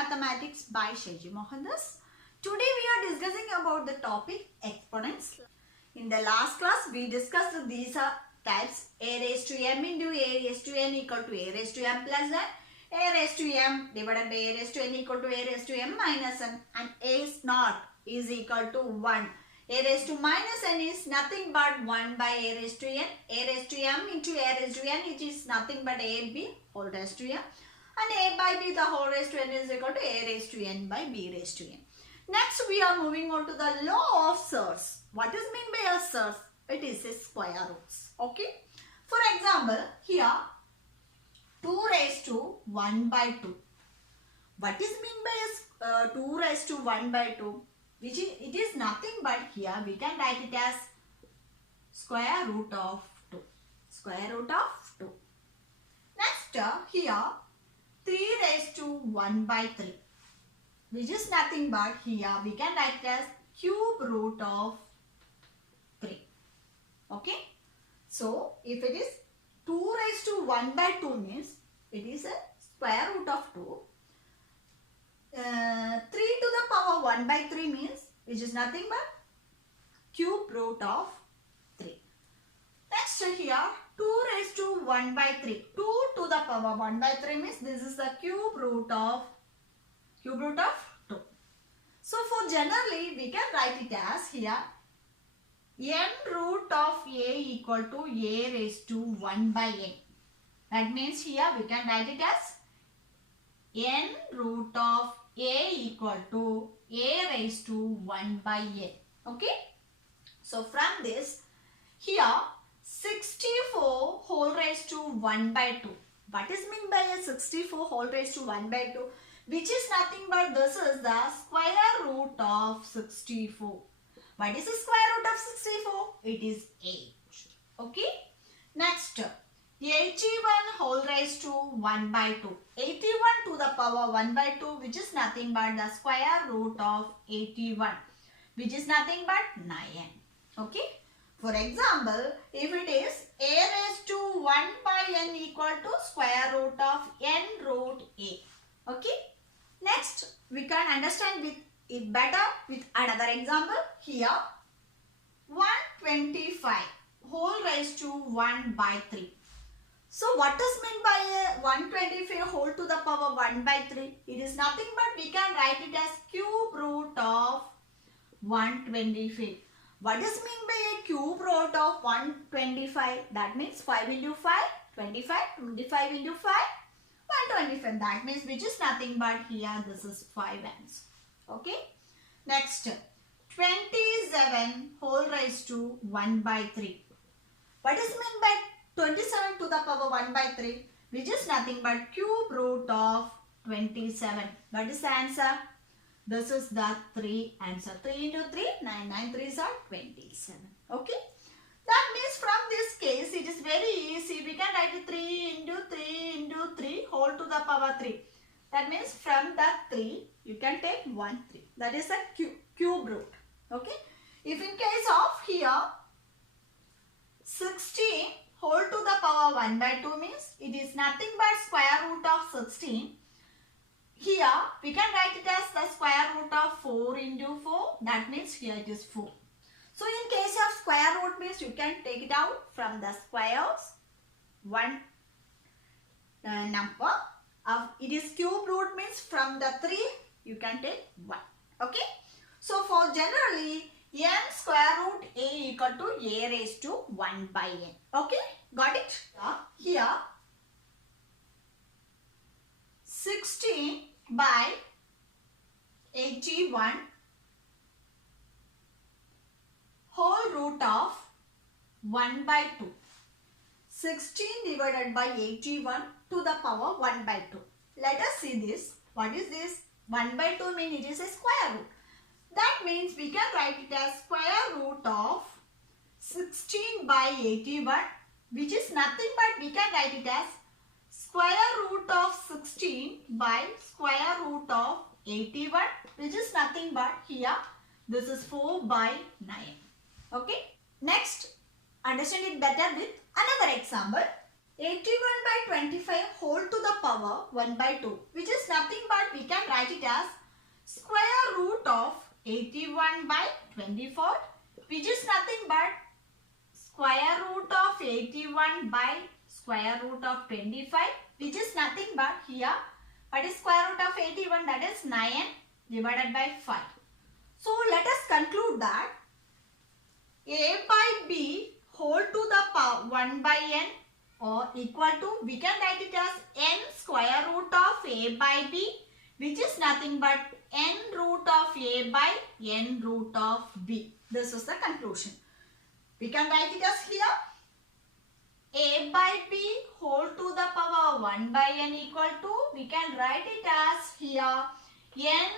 Mathematics by Shaji Mohandas. Today we are discussing about the topic exponents. In the last class we discussed these types a raised to m into a raised to n equal to a raised to m plus n, a raised to m divided by a raised to n equal to a raised to m minus n, and a naught is equal to 1. A raised to minus n is nothing but 1 by a raised to n. A raised to m into a raised to n, it is nothing but ab whole raised to m. And a by b the whole raised to n is equal to a raised to n by b raised to n. Next we are moving on to the law of surds. What is mean by a surds? It is a square roots. Okay. For example, here 2 raised to 1 by 2. What is mean by 2 raised to 1 by 2? Which is, it is nothing but here we can write it as square root of 2. Square root of 2. Next here 3 raised to 1 by 3. Which is nothing but here we can write it as cube root of 3. Okay. So if it is 2 raised to 1 by 2 means it is a square root of 2. 3 to the power 1 by 3 means which is nothing but cube root of 3. Next here 2 raised to 1 by 3. 2 to the power 1 by 3 means this is the cube root of 2. So for generally we can write it as here n root of a equal to a raised to 1 by n. That means here we can write it as n root of a equal to a raised to 1 by n. Okay. So from this here 64 whole raised to 1 by 2. What is meant by a 64 whole raised to 1 by 2? Which is nothing but this is the square root of 64. What is the square root of 64? It is 8. Okay. Next 81 whole raised to 1 by 2. 81 to the power 1 by 2 which is nothing but the square root of 81 which is nothing but 9. Okay. For example, if it is a raised to 1 by n equal to square root of n root a. Okay. Next, we can understand with it better with another example. Here, 125 whole raised to 1 by 3. So, what is meant by a 125 whole to the power 1 by 3? It is nothing but we can write it as cube root of 125. What is mean by a cube root of 125? That means 5 into 5, 25, 25 into 5, 125. That means which is nothing but here this is 5 answer. Okay. Next, 27 whole raised to 1 by 3. What is meant by 27 to the power 1 by 3? Which is nothing but cube root of 27. What is the answer? This is the 3 answer. 3 into 3, 9, 9 3s are 27. Okay. That means from this case, it is very easy. We can write 3 into 3 into 3 whole to the power 3. That means from the 3, you can take 1, 3. That is the cube root. Okay. If in case of here, 16 whole to the power 1 by 2 means it is nothing but square root of 16. Here, we can write it as the square root of 4 into 4. That means here it is 4. So, in case of square root means you can take it out from the squares. One number of it is cube root means from the 3 you can take 1. Okay. So, for generally n square root a equal to a raised to 1 by n. Okay. Got it? Here 16 by 81 whole root of 1 by 2. 16 divided by 81 to the power 1 by 2. Let us see this. What is this? 1 by 2 means it is a square root. That means we can write it as square root of 16 by 81 which is nothing but we can write it as square root of 16 by square root of 81 which is nothing but here this is 4 by 9. Okay. Next, understand it better with another example. 81 by 25 whole to the power 1 by 2, which is nothing but we can write it as square root of 81 by 24, which is nothing but square root of 81 by square root of 25, which is nothing but here, what is square root of 81? That is 9 divided by 5. So let us conclude that a by b whole to the power 1 by n or equal to, we can write it as n square root of a by b, which is nothing but n root of a by n root of b. This is the conclusion. We can write it as here a by b whole to the power 1 by n equal to, we can write it as here n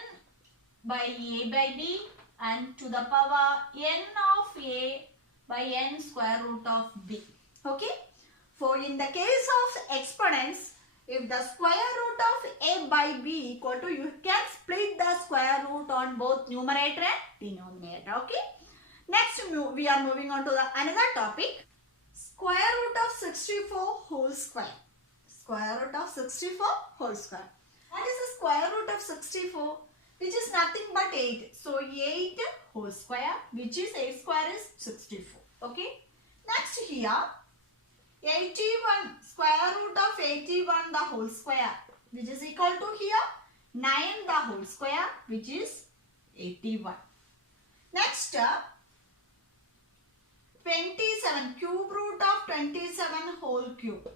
by a by b and to the power n of a by n square root of b. Okay. For in the case of exponents, if the square root of a by b equal to, you can split the square root on both numerator and denominator. Okay. Next we are moving on to another topic. Square root of 64 whole square. Square root of 64 whole square. What is the square root of 64? Which is nothing but 8. So 8 whole square, which is 8 square is 64. Okay. Next here, 81 square root of 81 the whole square, which is equal to here 9 the whole square, which is 81. Next 27 cube root of 27 whole cube.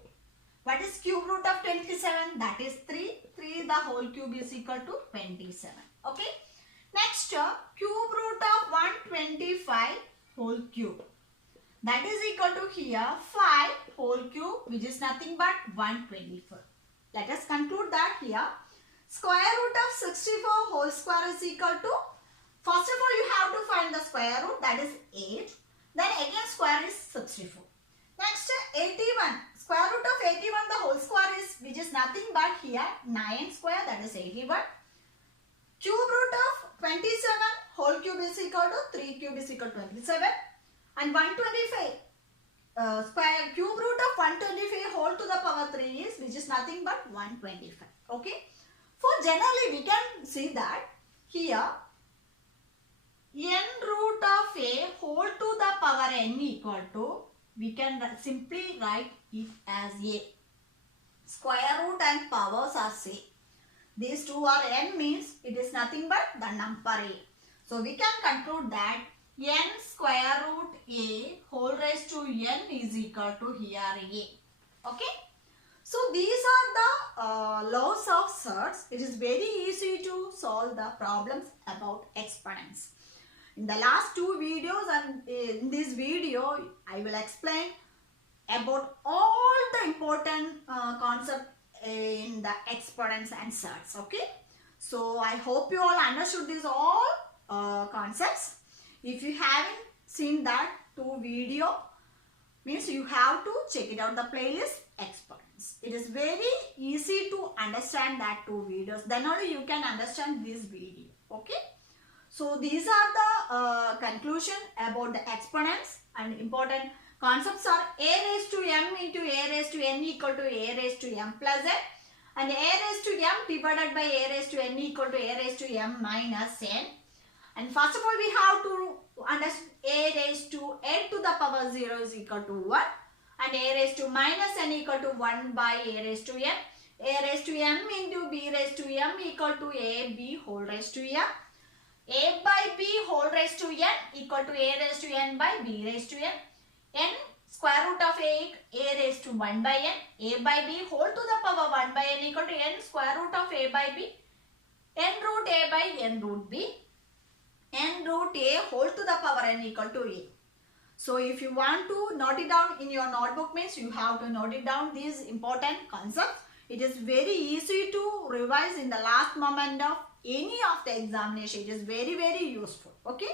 What is cube root of 27? That is 3. 3 the whole cube is equal to 27. Okay. Next cube root of 125 whole cube. That is equal to here 5 whole cube, which is nothing but 124. Let us conclude that here square root of 64 whole square is equal to, first of all you have to find the square root, that is 8. Then again square is 64. Next 81 square root of 81 the whole square is, which is nothing but here 9 square, that is 81. Cube root of 27 whole cube is equal to 3 cube is equal to 27. And 125 square cube root of 125 whole to the power 3 is, which is nothing but 125. Okay. For generally we can see that here n root of a whole to the power n equal to, we can simply write it as a. Square root and powers are same. These two are n means it is nothing but the number a. So we can conclude that n square root a whole raised to n is equal to here a. Okay. So these are the laws of surds. It is very easy to solve the problems about exponents. In the last two videos and in this video, I will explain about all the important concepts in the exponents and surds. Okay. So I hope you all understood these all concepts. If you haven't seen that two video, means you have to check it out the playlist exponents. It is very easy to understand that two videos. Then only you can understand this video. Okay. So these are the conclusion about the exponents, and important concepts are a raised to m into a raised to n equal to a raised to m plus n, and a raised to m divided by a raised to n equal to a raised to m minus n. And first of all we have to understand a raised to n to the power 0 is equal to 1, and a raised to minus n equal to 1 by a raised to m. A raised to m into b raised to m equal to a b whole raised to m. A by b whole raised to n equal to a raised to n by b raised to n. N square root of a raised to 1 by n. A by b whole to the power 1 by n equal to n square root of a by b. N root a by n root b. N root a whole to the power n equal to a. So if you want to note it down in your notebook, means you have to note it down these important concepts. It is very easy to revise in the last moment of any of the examination. It is very useful. Okay.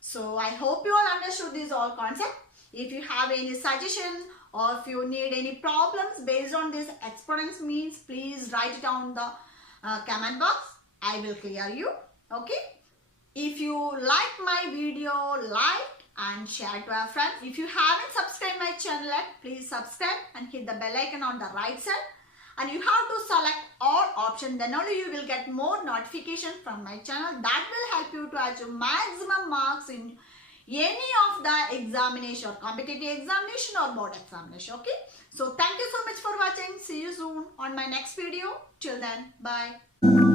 So I hope you all understood these all concepts. If you have any suggestion or if you need any problems based on this exponents, means please write it down in the comment box. I will clear you. Okay. If you like my video, like and share to our friends. If you haven't subscribed my channel, channel yet, please subscribe and hit the bell icon on the right side. And you have to select all option, then only you will get more notification from my channel. That will help you to achieve maximum marks in any of the examination or competitive examination or board examination. Okay, so thank you so much for watching. See you soon on my next video. Till then, bye.